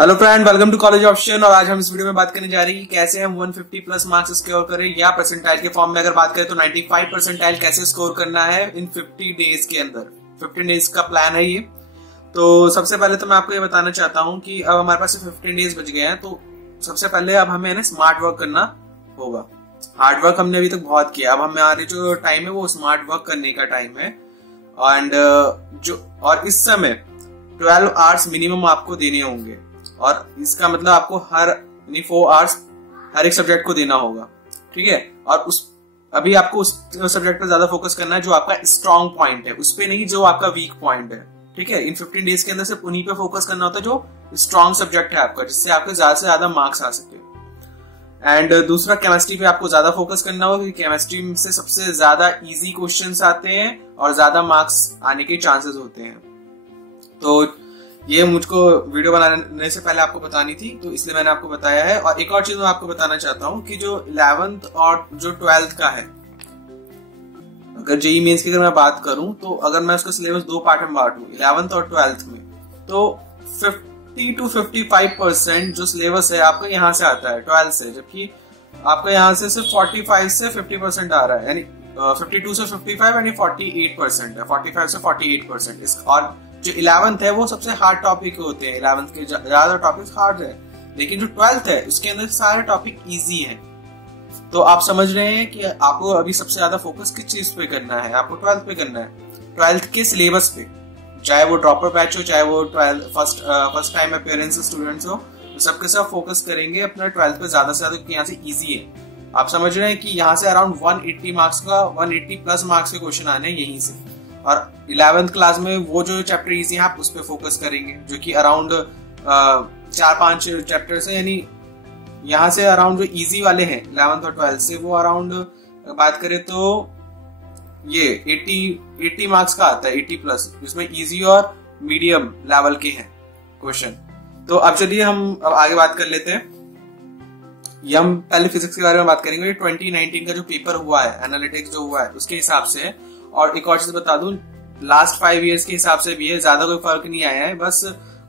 Hello friend, welcome to college option. और आज हम इस वीडियो में बात करने जा रहे हैं कि कैसे हम 150 प्लस मार्क्स स्कोर करें, या परसेंटाइल के फॉर्म में अगर बात करें तो 95 परसेंटाइल कैसे स्कोर करना है इन 50 डेज के अंदर। 15 डेज का प्लान है ये। तो सबसे पहले तो मैं आपको ये बताना चाहता हूँ कि अब हमारे पास 15 डेज बच गए हैं, तो सबसे पहले अब हमें ना स्मार्ट वर्क करना होगा। हार्ड वर्क हमने अभी तक बहुत किया, अब हमारे जो टाइम है वो स्मार्ट वर्क करने का टाइम है। और इस समय 12 आवर्स मिनिमम आपको देने होंगे, और इसका मतलब आपको हर 4 आवर्स हर एक सब्जेक्ट को देना होगा, ठीक है। और अभी आपको उस सब्जेक्ट पर ज्यादा फोकस करना है जो आपका स्ट्रॉन्ग पॉइंट है, उस पे नहीं जो आपका वीक पॉइंट है, ठीक है। इन 15 डेज के अंदर सिर्फ उन्हीं पे फोकस करना होता है जो स्ट्रॉन्ग सब्जेक्ट है आपका, जिससे आपके ज्यादा से ज्यादा मार्क्स आ सके। एंड दूसरा, केमिस्ट्री पे आपको ज्यादा फोकस करना होगा, क्योंकि केमिस्ट्री से सबसे ज्यादा इजी क्वेश्चंस आते हैं और ज्यादा मार्क्स आने के चांसेस होते हैं। तो ये मुझको वीडियो बनाने से पहले आपको बतानी थी, तो इसलिए मैंने आपको बताया है। और एक और चीज मैं आपको बताना चाहता हूँ कि जो 11th और जो 12th का है, अगर जेईई मेंस की अगर मैं बात करूं तो अगर मैं उसका सिलेबस 2 पार्ट में बांटूं 11th और 12th में, तो 50 to 55% जो सिलेबस है आपका यहाँ से आता है 12th से, जबकि आपका यहाँ से सिर्फ 45 से 50% आ रहा है, यानी 52 से 55 यानी 48% है, 45 से 48%। और जो 11th है वो सबसे हार्ड टॉपिक होते हैं, 11th के ज्यादा टॉपिक्स हार्ड है, लेकिन जो 12th है उसके अंदर सारे टॉपिक इजी हैं। तो आप समझ रहे हैं कि आपको अभी सबसे ज्यादा फोकस किस चीज पे करना है, आपको 12th पे करना है, 12th के सिलेबस पे। चाहे वो ड्रॉपर बैच हो, चाहे वो फर्स्ट टाइम अपीयरेंस स्टूडेंट्स हो, सबके सब फोकस करेंगे अपना 12th पे ज्यादा से ज्यादा, क्योंकि यहाँ से इजी है। आप समझ रहे हैं कि यहाँ से अराउंड 180 मार्क्स का 180 प्लस मार्क्स के क्वेश्चन आने हैं यहीं से। और 11th क्लास में वो जो चैप्टर इजी है आप उस पर फोकस करेंगे, जो कि अराउंड 4-5 चैप्टर्स है, यानी यहाँ से अराउंड जो इजी वाले हैं 11th और 12th से, वो अराउंड बात करें तो ये 80 मार्क्स का आता है, 80 प्लस, जिसमें इजी और मीडियम लेवल के हैं क्वेश्चन। तो अब चलिए हम अब आगे बात कर लेते हैं। ये हम पहले फिजिक्स के बारे में बात करेंगे। 2019 का जो पेपर हुआ है, एनालिटिक्स जो हुआ है उसके हिसाब से। और एक और चीज बता दूं, लास्ट 5 इयर्स के हिसाब से भी है, ज्यादा कोई फर्क नहीं आया है, बस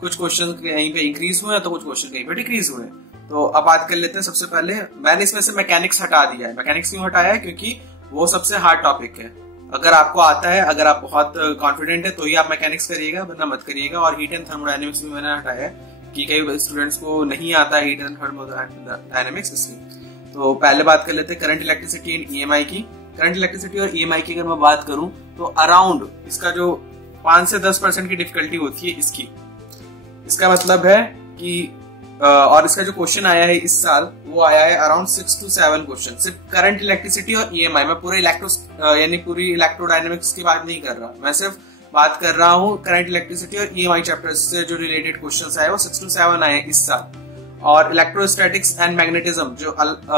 कुछ क्वेश्चन कहीं पे इंक्रीज हुए हैं तो कुछ क्वेश्चन कहीं पे डिक्रीज हुए हैं। तो अब बात कर लेते हैं। सबसे पहले मैंने इसमें से मैकेनिक्स हटा दिया है। मैकेनिक्स क्यों हटाया है? क्योंकि वो सबसे हार्ड टॉपिक है। अगर आपको आता है, अगर आप बहुत कॉन्फिडेंट है तो ही आप मैकेनिक्स करिएगा, वरना मत करिएगा। और हीट एंड थर्मोडायनेमिक्स भी मैंने हटाया है, कि कई स्टूडेंट्स को नहीं आता है हीट एंड थर्मोडायनेमिक्स, इसलिए। तो पहले बात कर लेते हैं करंट इलेक्ट्रिसिटी एंड ईएमआई की। करंट इलेक्ट्रिसिटी और ईएमआई की अगर मैं बात करूं तो अराउंड इसका जो 5 से 10% की डिफिकल्टी होती है इसकी। इसका मतलब है कि और इसका जो क्वेश्चन आया है इस साल, वो आया है अराउंड 6 to 7 क्वेश्चन, सिर्फ करंट इलेक्ट्रिसिटी और ईएमआई। मैं पूरे यानी पूरी इलेक्ट्रोडायनेमिक्स की बात नहीं कर रहा, मैं सिर्फ बात कर रहा हूँ करंट इलेक्ट्रिसिटी और ईएमआई चैप्टर से जो रिलेटेड क्वेश्चन आए वो 6 to 7 आए इस साल। और इलेक्ट्रोस्टैटिक्स एंड मैग्नेटिज्म जो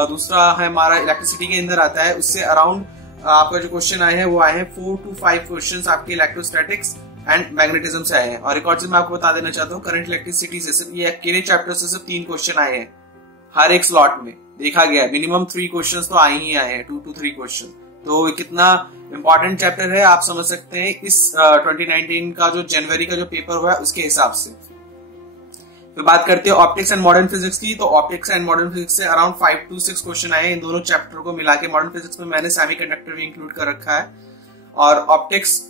दूसरा है हमारा इलेक्ट्रिसिटी के अंदर आता है, उससे अराउंड आपका जो क्वेश्चन आए हैं वो आए हैं 4 to 5 क्वेश्चन आपके इलेक्ट्रोस्टैटिक्स एंड मैग्नेटिज्म से आए हैं। और एक और चीज मैं आपको बता देना चाहता हूँ, करंट इलेक्ट्रिसिटी से सिर्फ ये अकेले चैप्टर से सिर्फ 3 क्वेश्चन आए हैं हर एक स्लॉट में। देखा गया मिनिमम 3 क्वेश्चन तो आए ही आए हैं, 2 to 3 क्वेश्चन। तो कितना इंपॉर्टेंट चैप्टर है आप समझ सकते हैं इस 2019 का जो जनवरी का जो पेपर हुआ है उसके हिसाब से। तो बात करते हैं ऑप्टिक्स एंड मॉडर्न फिजिक्स की। तो ऑप्टिक्स एंड मॉडर्न फिजिक्स से अराउंड 5 to 6 क्वेश्चन आए हैं इन दोनों चैप्टर को मिला के। मॉडर्न फिजिक्स में मैंने सेमीकंडक्टर भी इंक्लूड कर रखा है, और ऑप्टिक्स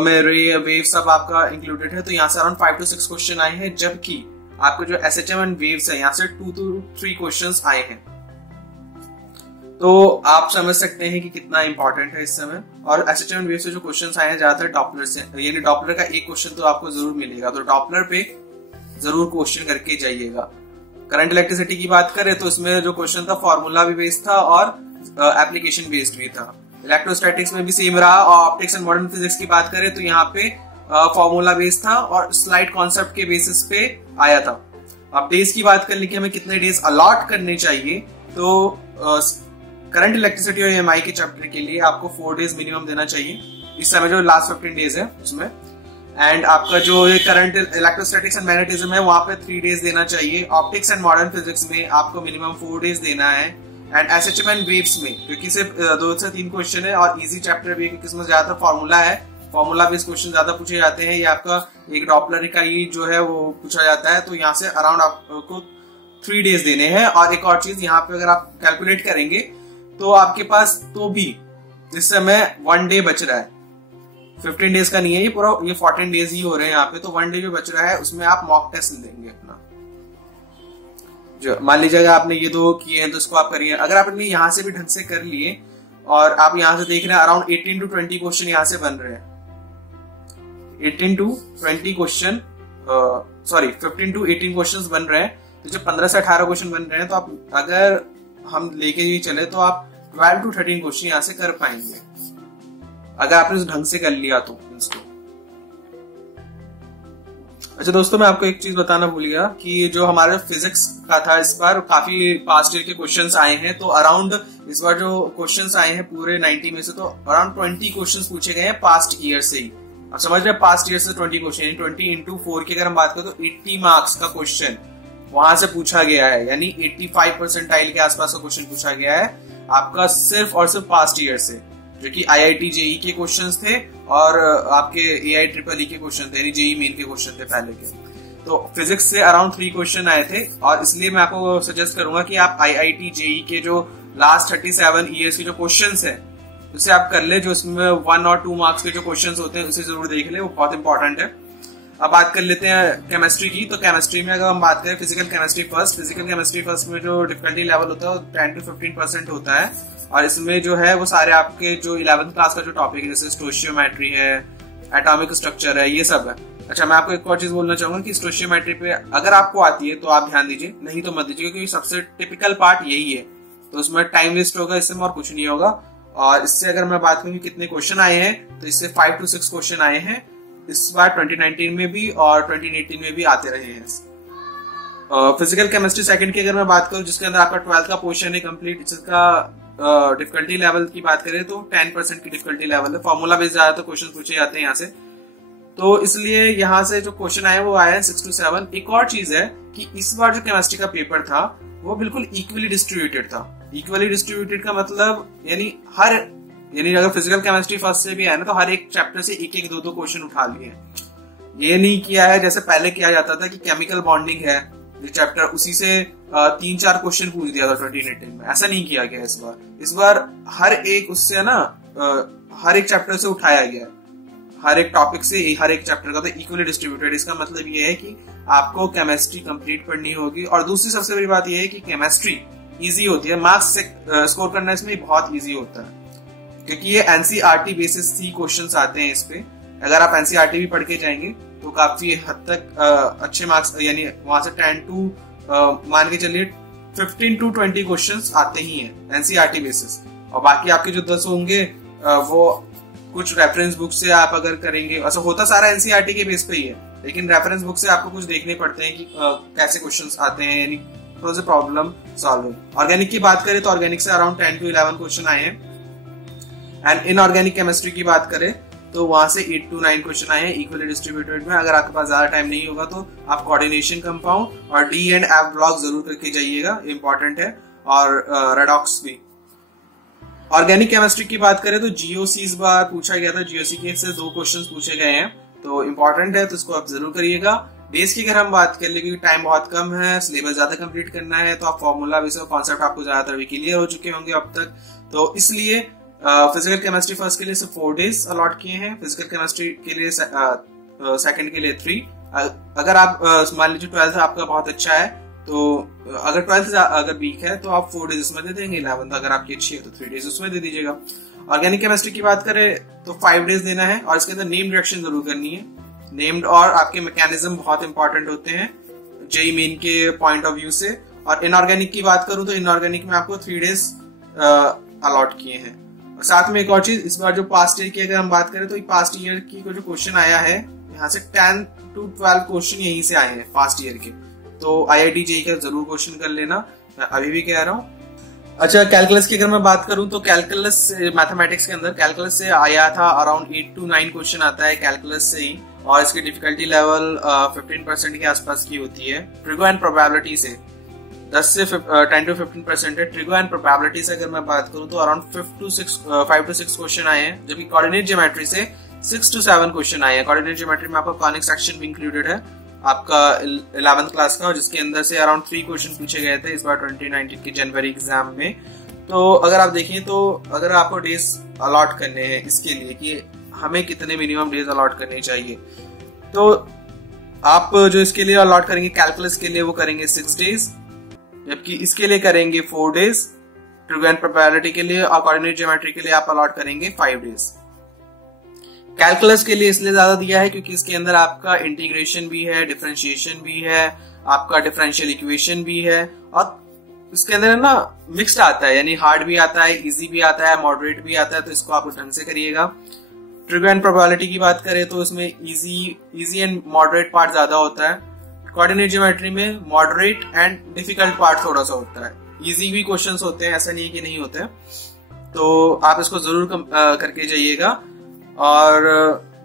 में रे वेव सब आपका इंक्लूडेड है। तो यहाँ से अराउंड 5 to 6 क्वेश्चन आए हैं, जबकि आपके जो एसएचएम एंड वेव्स है यहाँ से 2 to 3 क्वेश्चन आए हैं। तो आप समझ सकते हैं कि कितना इंपॉर्टेंट है इस समय। और एसएचएम एंड वेव से जो क्वेश्चन आए हैं ज्यादातर डॉपलर से, यानी डॉपलर का एक क्वेश्चन तो आपको जरूर मिलेगा, तो डॉपलर पे जरूर क्वेश्चन करके जाइएगा। करंट इलेक्ट्रिसिटी की बात करें तो इसमें जो क्वेश्चन था फॉर्मूला भी बेस्ड था और एप्लीकेशन बेस्ड भी था। इलेक्ट्रोस्टैटिक्स में भी सेम रहा। और ऑप्टिक्स एंड मॉडर्न फिजिक्स की बात करें तो यहाँ पे फॉर्मूला बेस्ड था और स्लाइड कॉन्सेप्ट के बेसिस पे आया था। अब डेज की बात कर ली कि हमें कितने डेज अलॉट करने चाहिए, तो करंट इलेक्ट्रिसिटी और ईएमआई के चैप्टर के लिए आपको 4 डेज मिनिमम देना चाहिए इस समय जो लास्ट 15 डेज है उसमें। एंड आपका जो करंट इलेक्ट्रोस्टैटिक्स एंड मैग्नेटिज्म है वहां पे 3 डेज देना चाहिए। ऑप्टिक्स एंड मॉडर्न फिजिक्स में आपको मिनिमम 4 डेज देना है। एंड एसएचएम एंड वेव्स में, क्योंकि सिर्फ 2 से 3 क्वेश्चन है और इजी चैप्टर भी है, क्योंकि इसमें ज्यादातर फॉर्मूला है, फॉर्मूला बेस्ड क्वेश्चन ज्यादा पूछे जाते हैं, या आपका एक डॉपलर का ही जो है वो पूछा जाता है। तो यहाँ से अराउंड आपको 3 डेज देने हैं। और एक और चीज यहाँ पे अगर आप कैलकुलेट करेंगे तो आपके पास तो भी इस समय 1 डे बच रहा है, 15 डेज का नहीं है ये पूरा, ये 14 डेज ही हो रहे हैं यहाँ पे। तो 1 डे जो बच रहा है उसमें आप मॉक टेस्ट देंगे अपना। जो मान लीजिएगा आपने ये 2 किए हैं तो इसको आप करिए। अगर आपने यहाँ से भी ढंग से कर लिए और आप यहाँ से देख रहे हैं अराउंड 18 to 20 क्वेश्चन यहाँ से बन रहे हैं, 18 to 20 question, sorry 15 to 18 question बन रहे हैं। तो जब 15 से 18 क्वेश्चन बन रहे हैं तो आप अगर हम लेके ही चले तो आप 12 to 13 क्वेश्चन यहाँ से कर पाएंगे, अगर आपने ढंग से कर लिया तो इसको। अच्छा दोस्तों, मैं आपको एक चीज बताना भूल गया कि जो हमारा फिजिक्स का था इस बार काफी पास्ट ईयर के क्वेश्चंस आए हैं। तो अराउंड इस बार जो क्वेश्चंस आए हैं पूरे 90 में से तो अराउंड 20 क्वेश्चंस पूछे गए हैं पास्ट ईयर से ही। आप समझ रहे हैं, पास्ट ईयर से 20 क्वेश्चन, 20 into 4 की अगर हम बात करें तो 80 मार्क्स का क्वेश्चन वहां से पूछा गया है, यानी 85 परसेंटाइल के आसपास का क्वेश्चन पूछा गया है आपका सिर्फ और सिर्फ पास्ट ईयर से, जो कि IIT JEE के क्वेश्चंस थे और आपके AIEEE के क्वेश्चन थे, यानी JEE मेन के क्वेश्चन थे पहले के। तो फिजिक्स से अराउंड 3 क्वेश्चन आए थे और इसलिए मैं आपको सजेस्ट करूंगा कि आप IIT JEE के जो लास्ट 37 ईयर्स के जो क्वेश्चंस है उसे आप कर ले, जो इसमें 1 और 2 मार्क्स के जो क्वेश्चंस होते हैं उसे जरूर देख ले, वो बहुत इंपॉर्टेंट है। अब बात कर लेते हैं केमिस्ट्री की। तो केमिस्ट्री में अगर हम बात करें फिजिकल केमिस्ट्री फर्स्ट में जो डिफिकल्टी लेवल होता है वो 10 to 15% होता है। और इसमें जो है वो सारे आपके जो 11th क्लास का जो टॉपिक है जैसे स्टोशियोमेट्री है, एटॉमिक स्ट्रक्चर है, ये सब है। अच्छा, मैं आपको एक और चीज बोलना चाहूंगा कि स्टोशियोमेट्री पे अगर आपको आती है तो आप ध्यान दीजिए, नहीं तो मत दीजिए, क्योंकि सबसे टिपिकल पार्ट यही है। तो उसमें टाइम वेस्ट होगा, इससे और कुछ नहीं होगा। और इससे अगर मैं बात करूँ कितने क्वेश्चन आए हैं तो इससे 5 to 6 क्वेश्चन आए हैं इस बार 2019 में भी और 2018 में भी आते रहे हैं। फिजिकल केमिस्ट्री सेकंड की अगर मैं बात करूं जिसके अंदर आपका 12th का पोर्शन है कंप्लीट, जिसका डिफिकल्टी लेवल की बात करें तो 10% की डिफिकल्टी लेवल है। फॉर्मूला बेस्ड ज्यादा तो क्वेश्चन पूछे जाते हैं यहाँ से, तो इसलिए यहाँ से जो क्वेश्चन आए वो आए हैं 6 to 7। एक और चीज है कि इस बार जो केमिस्ट्री का पेपर था वो बिल्कुल इक्वली डिस्ट्रीब्यूटेड था। इक्वली डिस्ट्रीब्यूटेड का मतलब यानी अगर फिजिकल केमिस्ट्री फर्स्ट से भी है ना तो हर एक चैप्टर से एक 2 क्वेश्चन उठा लिए। ये नहीं किया है जैसे पहले किया जाता था कि केमिकल बॉन्डिंग है जो चैप्टर उसी से 3-4 क्वेश्चन पूछ दिया था 2018 में, ऐसा नहीं किया गया इस बार हर एक उससे ना हर एक चैप्टर से उठाया गया, हर एक टॉपिक से हर एक चैप्टर का तो इक्वली डिस्ट्रीब्यूटेड। इसका मतलब ये है कि आपको केमिस्ट्री कंप्लीट पढ़नी होगी। और दूसरी सबसे बड़ी बात ये है कि केमिस्ट्री इजी होती है, मार्क्स स्कोर करना इसमें बहुत इजी होता है क्योंकि ये NCERT बेसिस ही क्वेश्चंस आते हैं इस पे। अगर आप NCERT भी पढ़ के जाएंगे तो काफी हद तक अच्छे मार्क्स, यानी वहां से 10 to मान के चलिए 15 to 20 क्वेश्चंस आते ही हैं NCERT बेसिस। और बाकी आपके जो 10 होंगे वो कुछ रेफरेंस बुक से आप अगर करेंगे, ऐसा होता सारा NCERT के बेस पे ही है, लेकिन रेफरेंस बुक से आपको कुछ देखने पड़ते हैं कि कैसे क्वेश्चंस आते हैं, यानी थोड़ा सा प्रॉब्लम सॉल्विंग। ऑर्गेनिक की बात करें तो ऑर्गेनिक से अराउंड 10 to 11 क्वेश्चन आए हैं। एंड इनऑर्गेनिक केमिस्ट्री की बात करें तो वहां से 8 to 9 क्वेश्चन आए हैं इक्वली डिस्ट्रीब्यूटेड में। अगर आपके पास ज्यादा टाइम नहीं होगा तो आप कोऑर्डिनेशन कंपाउंड और डी एंड एफ ब्लॉक जरूर करके जाइएगा, इंपॉर्टेंट है, और रेडॉक्स भी। ऑर्गेनिक केमिस्ट्री की बात करें तो GOC इस बार पूछा गया था, GOC के से 2 क्वेश्चन पूछे गए हैं, तो इंपॉर्टेंट है, तो इसको आप जरूर करिएगा। बेस की अगर हम बात कर ले, क्योंकि टाइम बहुत कम है, सिलेबस ज्यादा कंप्लीट करना है, तो आप फॉर्मूला बेस और कॉन्सेप्ट आपको ज्यादातर भी क्लियर हो चुके होंगे अब तक। तो इसलिए फिजिकल केमिस्ट्री फर्स्ट के लिए सिर्फ 4 डेज अलॉट किए हैं, फिजिकल केमिस्ट्री के लिए सेकंड के लिए 3। अगर आप मान लीजिए 12th आपका बहुत अच्छा है तो अगर 12th अगर वीक है तो आप 4 डेज उसमें दे देंगे, 11th अगर आपकी अच्छी है तो 3 डेज उसमें दे दीजिएगा। ऑर्गेनिक केमिस्ट्री की बात करें तो 5 डेज देना है और इसके अंदर नेम्ड रिएक्शन जरूर करनी है। नेम्ड और आपके मैकेनिज्म बहुत इंपॉर्टेंट होते हैं जेईई मेन के पॉइंट ऑफ व्यू से। और इनऑर्गेनिक की बात करूं तो इनऑर्गेनिक में आपको 3 डेज अलॉट किए हैं। और साथ में एक और चीज, इस बार जो पास्ट ईयर की अगर हम बात करें तो पास्ट ईयर की जो क्वेश्चन आया है यहाँ से 10 to 12 क्वेश्चन यहीं से आए हैं पास्ट ईयर के, तो IIT JEE का जरूर क्वेश्चन कर लेना, मैं अभी भी कह रहा हूँ। अच्छा, कैलकुलस की अगर मैं बात करूं तो कैलकुलस मैथमेटिक्स के अंदर कैलकुलस से आया था अराउंड 8 to 9 क्वेश्चन आता है कैलकुलस से ही, और इसकी डिफिकल्टी लेवल 15% के आसपास की होती है। ट्रिगो एंड प्रोबेबिलिटी से 10 से 10 to 15% है। ट्रिगो एंड प्रोबेबिलिटी से अगर मैं बात करूं तो अराउंड 5 to 6 क्वेश्चन आए हैं, जबकि कोऑर्डिनेट ज्योमेट्री से 6 to 7 क्वेश्चन आए हैं। कोऑर्डिनेट ज्योमेट्री में आपका कॉनिक सेक्शन भी इंक्लूडेड है आपका 11th क्लास का, जिसके अंदर से अराउंड 3 क्वेश्चन पूछे गए थे इस बार 2019 के जनवरी एग्जाम में। तो अगर आप देखें तो अगर आपको डेज अलॉट करने हैं इसके लिए कि हमें कितने मिनिमम डेज अलॉट करने चाहिए, तो आप जो इसके लिए अलॉट करेंगे कैलकुलस के लिए वो करेंगे 6 डेज, जबकि इसके लिए करेंगे 4 डेज, ट्रिगो एंड प्रोबेबिलिटी के लिए और कोऑर्डिनेट ज्योमेट्री के लिए आप अलॉट करेंगे 5 डेज। कैलकुलस के लिए इसलिए ज्यादा दिया है क्योंकि इसके अंदर आपका इंटीग्रेशन भी है, डिफरेंशिएशन भी है, आपका डिफरेंशियल इक्वेशन भी है, और इसके अंदर ना मिक्स्ड आता है, यानी हार्ड भी आता है, इजी भी आता है, मॉडरेट भी आता है, तो इसको आप ढंग से करिएगा। ट्रिगो एंड प्रोबेबिलिटी की बात करें तो इसमें इजी एंड मॉडरेट पार्ट ज्यादा होता है। कोऑर्डिनेट ज्योमेट्री में मॉडरेट एंड डिफिकल्ट पार्ट थोड़ा सा होता है। इजी भी क्वेश्चंस होते हैं, ऐसा नहीं है कि नहीं होते, तो आप इसको जरूर करके जाइएगा। और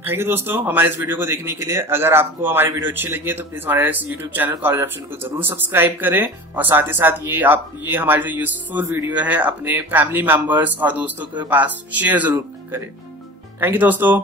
थैंक यू दोस्तों हमारे इस वीडियो को देखने के लिए। अगर आपको हमारी वीडियो अच्छी लगी है तो प्लीज हमारे इस यूट्यूब चैनल कॉलेज ऑप्शन को जरूर सब्सक्राइब करें, और साथ ही साथ ये हमारी जो यूजफुल वीडियो है अपने फैमिली मेंबर्स और दोस्तों के पास शेयर जरूर करें। थैंक यू दोस्तों।